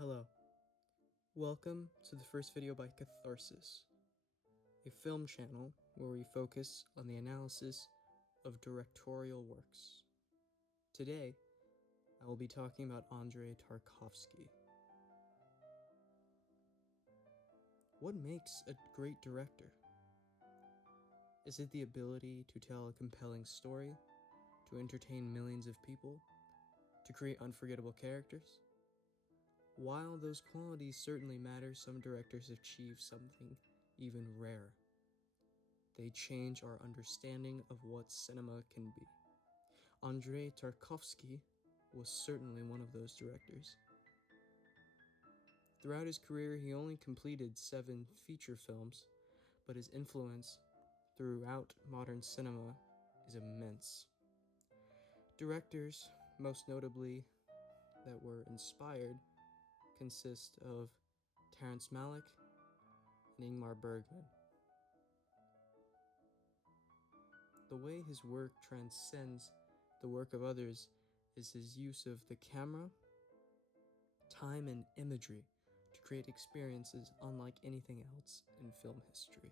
Hello. Welcome to the first video by Catharsis, a film channel where we focus on the analysis of directorial works. Today, I will be talking about Andrei Tarkovsky. What makes a great director? Is it the ability to tell a compelling story, to entertain millions of people, to create unforgettable characters? While those qualities certainly matter, some directors achieve something even rarer. They change our understanding of what cinema can be. Andrei Tarkovsky was certainly one of those directors. Throughout his career, he only completed 7 feature films, but his influence throughout modern cinema is immense. Directors, most notably, that were inspired consist of Terrence Malick and Ingmar Bergman. The way his work transcends the work of others is his use of the camera, time, and imagery to create experiences unlike anything else in film history.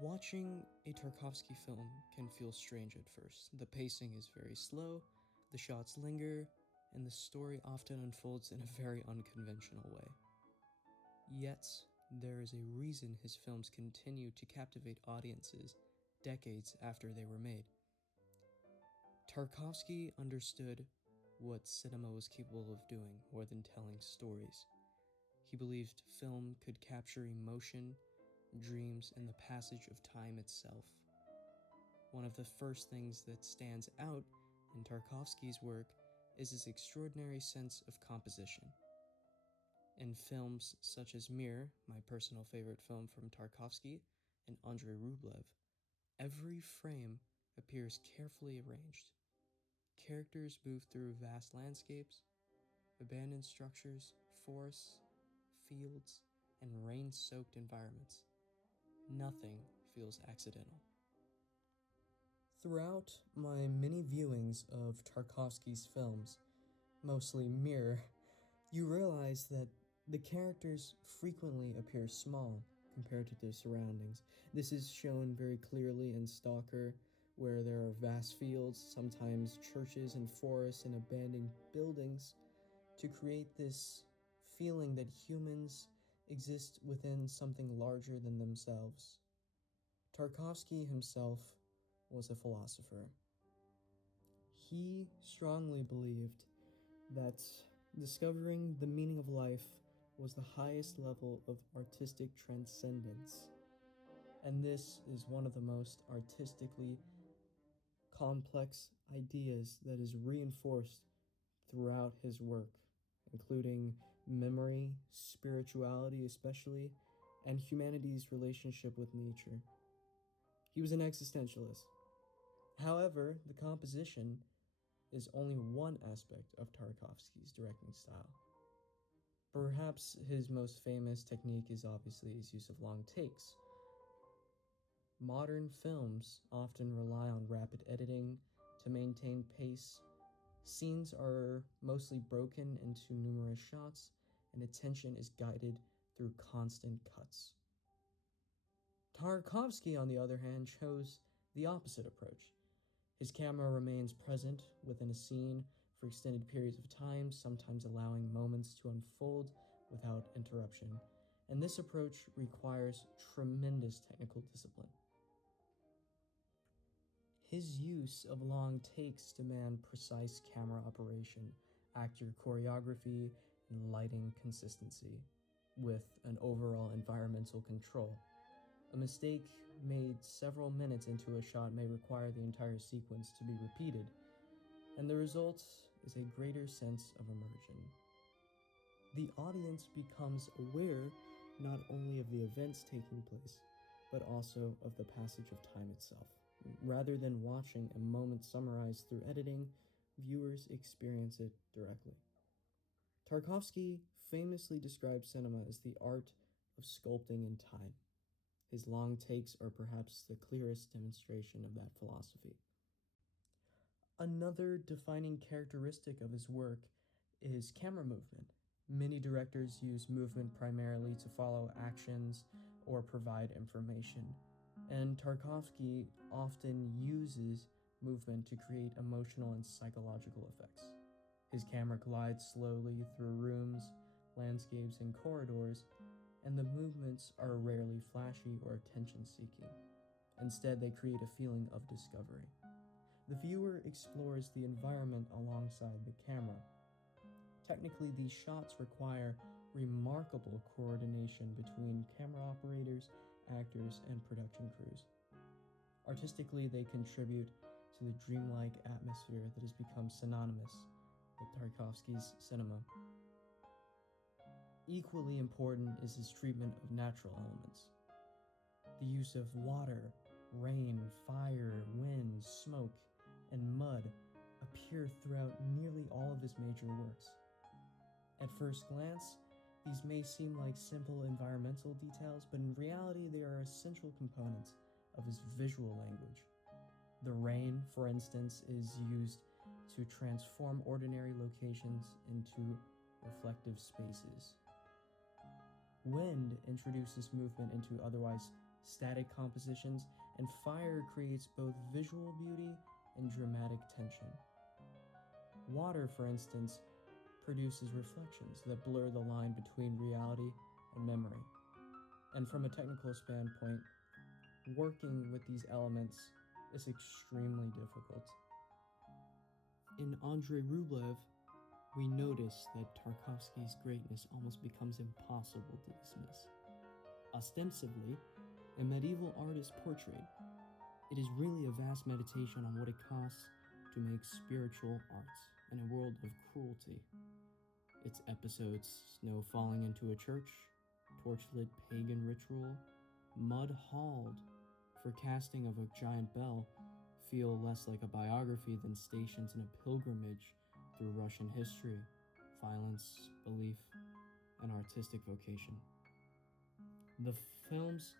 Watching a Tarkovsky film can feel strange at first. The pacing is very slow, the shots linger, and the story often unfolds in a very unconventional way. Yet, there is a reason his films continue to captivate audiences decades after they were made. Tarkovsky understood what cinema was capable of doing more than telling stories. He believed film could capture emotion, dreams, and the passage of time itself. One of the first things that stands out in Tarkovsky's work is his extraordinary sense of composition. In films such as Mir, my personal favorite film from Tarkovsky, and Andrei Rublev, every frame appears carefully arranged. Characters move through vast landscapes, abandoned structures, forests, fields, and rain-soaked environments. Nothing feels accidental. Throughout my many viewings of Tarkovsky's films, mostly Mir, you realize that the characters frequently appear small compared to their surroundings. This is shown very clearly in Stalker, where there are vast fields, sometimes churches and forests and abandoned buildings, to create this feeling that humans exist within something larger than themselves. Tarkovsky himself was a philosopher. He strongly believed that discovering the meaning of life was the highest level of artistic transcendence. And this is one of the most artistically complex ideas that is reinforced throughout his work, including memory, spirituality especially, and humanity's relationship with nature. He was an existentialist. However, the composition is only one aspect of Tarkovsky's directing style. Perhaps his most famous technique is obviously his use of long takes. Modern films often rely on rapid editing to maintain pace. Scenes are mostly broken into numerous shots, and attention is guided through constant cuts. Tarkovsky, on the other hand, chose the opposite approach. His camera remains present within a scene for extended periods of time, sometimes allowing moments to unfold without interruption, and this approach requires tremendous technical discipline. His use of long takes demand precise camera operation, actor choreography, and lighting consistency, with an overall environmental control. A mistake made several minutes into a shot may require the entire sequence to be repeated, and the result is a greater sense of immersion. The audience becomes aware not only of the events taking place, but also of the passage of time itself. Rather than watching a moment summarized through editing, viewers experience it directly. Tarkovsky famously describes cinema as the art of sculpting in time. His long takes are perhaps the clearest demonstration of that philosophy. Another defining characteristic of his work is camera movement. Many directors use movement primarily to follow actions or provide information, and Tarkovsky often uses movement to create emotional and psychological effects. His camera glides slowly through rooms, landscapes, and corridors, and the movements are rarely flashy or attention-seeking. Instead, they create a feeling of discovery. The viewer explores the environment alongside the camera. Technically, these shots require remarkable coordination between camera operators, actors, and production crews. Artistically, they contribute to the dreamlike atmosphere that has become synonymous with Tarkovsky's cinema. Equally important is his treatment of natural elements. The use of water, rain, fire, wind, smoke, and mud appear throughout nearly all of his major works. At first glance, these may seem like simple environmental details, but in reality they are essential components of his visual language. The rain, for instance, is used to transform ordinary locations into reflective spaces. Wind introduces movement into otherwise static compositions, and fire creates both visual beauty and dramatic tension. Water, for instance, produces reflections that blur the line between reality and memory. And from a technical standpoint, working with these elements is extremely difficult. In Andrei Rublev, we notice that Tarkovsky's greatness almost becomes impossible to dismiss. Ostensibly, a medieval artist portrait, it is really a vast meditation on what it costs to make spiritual arts in a world of cruelty. Its episodes, snow falling into a church, torchlit pagan ritual, mud hauled for casting of a giant bell, feel less like a biography than stations in a pilgrimage through Russian history, violence, belief, and artistic vocation. The film's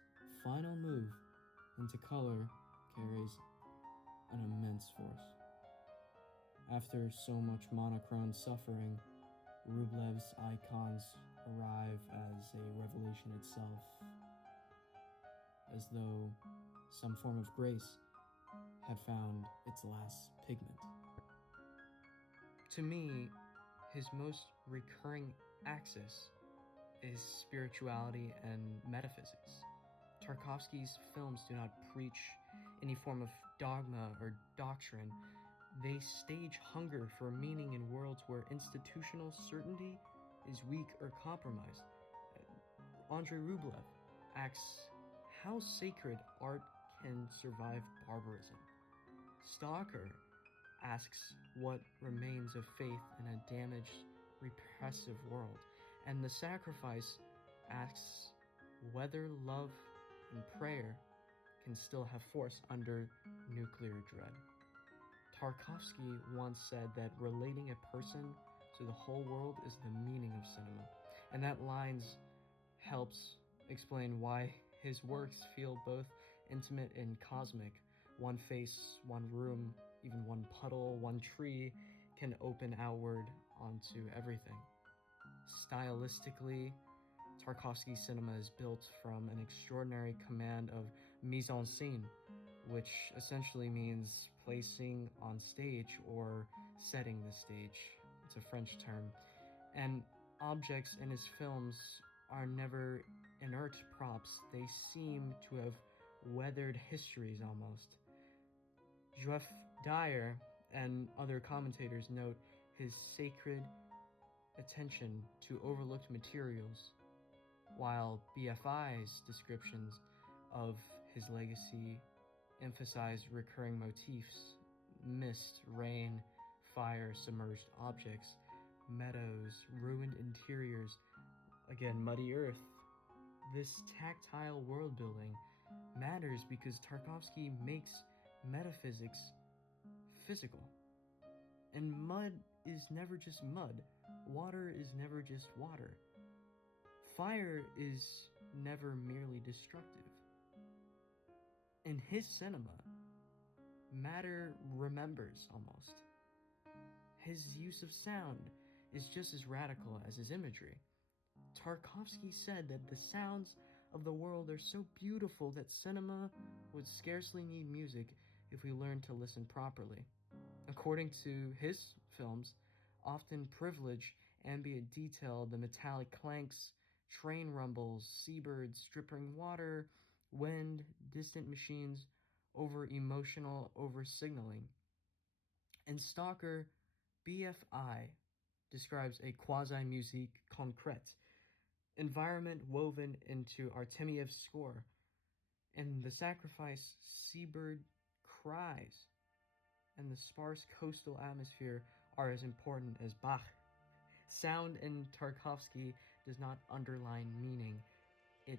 final move into color carries an immense force. After so much monochrome suffering, Rublev's icons arrive as a revelation itself, as though some form of grace had found its last pigment. To me, his most recurring axis is spirituality and metaphysics. Tarkovsky's films do not preach any form of dogma or doctrine. They stage hunger for meaning in worlds where institutional certainty is weak or compromised. Andrei Rublev asks how sacred art can survive barbarism. Stalker asks what remains of faith in a damaged, repressive world. And The Sacrifice asks whether love and prayer can still have force under nuclear dread. Tarkovsky once said that relating a person to the whole world is the meaning of cinema, and that lines helps explain why his works feel both intimate and cosmic. One face, one room, even one puddle, one tree can open outward onto everything. Stylistically, Tarkovsky's cinema is built from an extraordinary command of mise en scène, which essentially means placing on stage or setting the stage. It's a French term. And objects in his films are never inert props. They seem to have weathered histories almost. Jeff Dyer and other commentators note his sacred attention to overlooked materials, while BFI's descriptions of his legacy emphasize recurring motifs: mist, rain, fire, submerged objects, meadows, ruined interiors, again, muddy earth. This tactile world building matters because Tarkovsky makes metaphysics physical. And mud is never just mud. Water is never just water. Fire is never merely destructive. In his cinema, matter remembers almost. His use of sound, is just as radical as his imagery. Tarkovsky said that the sounds of the world are so beautiful that cinema would scarcely need music if we learned to listen properly. According to his films, often privilege ambient detail, the metallic clanks, train rumbles, seabirds dripping water, wind, distant machines, over-emotional over-signaling. And Stalker, BFI describes a quasi-musique concrète, environment woven into Artemyev's score. In The Sacrifice, seabird cries and the sparse coastal atmosphere are as important as Bach. Sound in Tarkovsky does not underline meaning, it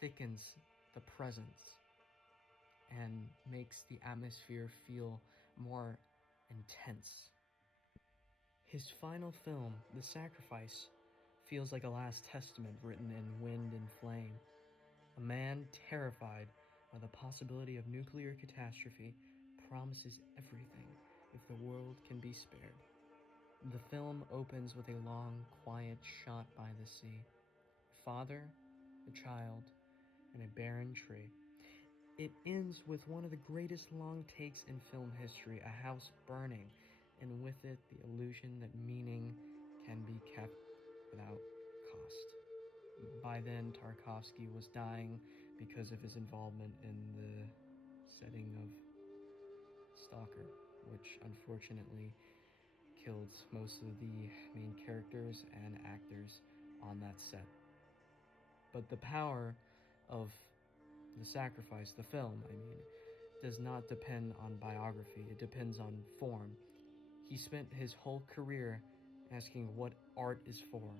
thickens the presence and makes the atmosphere feel more intense. His final film, The Sacrifice, feels like a last testament written in wind and flame. A man terrified by the possibility of nuclear catastrophe promises everything if the world can be spared. The film opens with a long, quiet shot by the sea. A father, a child, and a barren tree. It ends with one of the greatest long takes in film history, a house burning, and with it the illusion that meaning can be kept without cost. By then, Tarkovsky was dying because of his involvement in the setting of Stalker, which unfortunately killed most of the main characters and actors on that set. But the power of The Sacrifice, the film, does not depend on biography. It depends on form. He spent his whole career asking what art is for,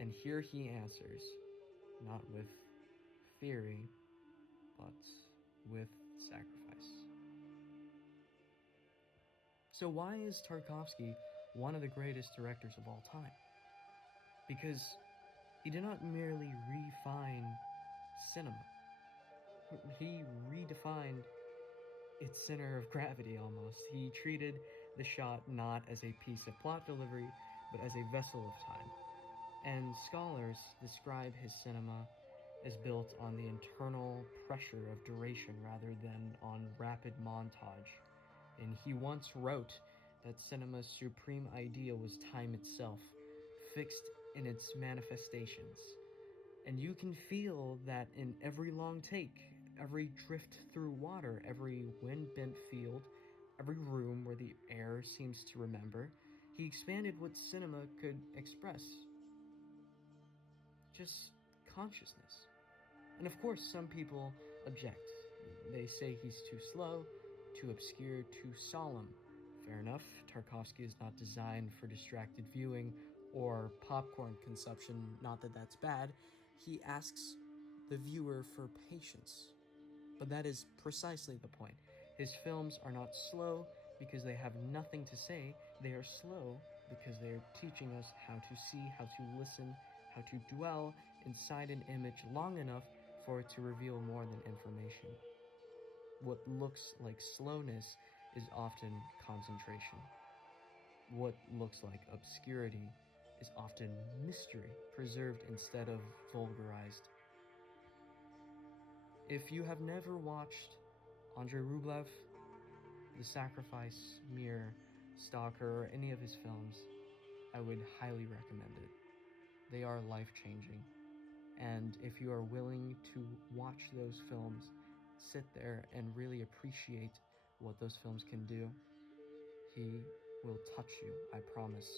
and here he answers, not with theory, but with sacrifice. So why is Tarkovsky one of the greatest directors of all time? Because he did not merely refine cinema. He redefined its center of gravity almost. He treated the shot not as a piece of plot delivery, but as a vessel of time. And scholars describe his cinema as built on the internal pressure of duration rather than on rapid montage. And he once wrote that cinema's supreme idea was time itself, fixed in its manifestations. And you can feel that in every long take, every drift through water, every wind-bent field, every room where the air seems to remember. He expanded what cinema could express. Just consciousness. And of course, some people object. They say he's too slow, too obscure, too solemn. Fair enough, Tarkovsky is not designed for distracted viewing or popcorn consumption, not that that's bad. He asks the viewer for patience. But that is precisely the point. His films are not slow because they have nothing to say. They are slow because they are teaching us how to see, how to listen, how to dwell inside an image long enough for it to reveal more than information. What looks like slowness is often concentration. What looks like obscurity is often mystery, preserved instead of vulgarized. If you have never watched Andrei Rublev, The Sacrifice, Mirror, Stalker, or any of his films, I would highly recommend it. They are life-changing. And if you are willing to watch those films, sit there and really appreciate what those films can do, he will touch you, I promise.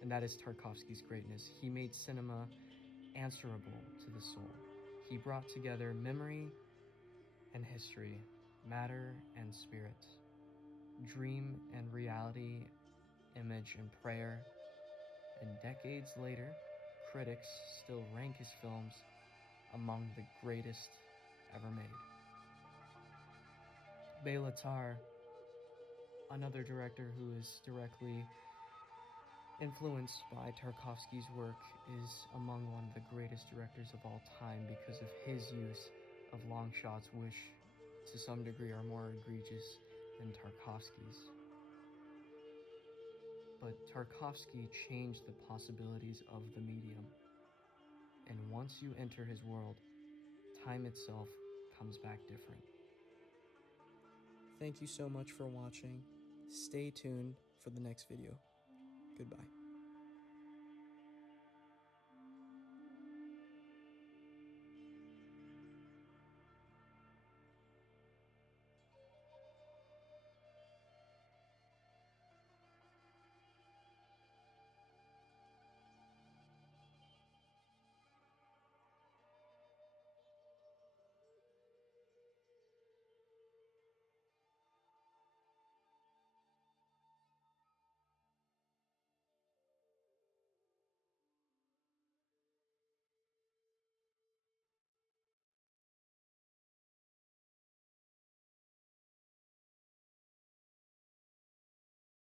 And that is Tarkovsky's greatness. He made cinema answerable to the soul. He brought together memory and history, matter and spirit, dream and reality, image and prayer. And decades later, critics still rank his films among the greatest ever made. Bela Tarr, another director who is directly influenced by Tarkovsky's work, is among one of the greatest directors of all time because of his use of long shots, which to some degree are more egregious than Tarkovsky's. But Tarkovsky changed the possibilities of the medium. And once you enter his world, time itself comes back different. Thank you so much for watching. Stay tuned for the next video. Goodbye.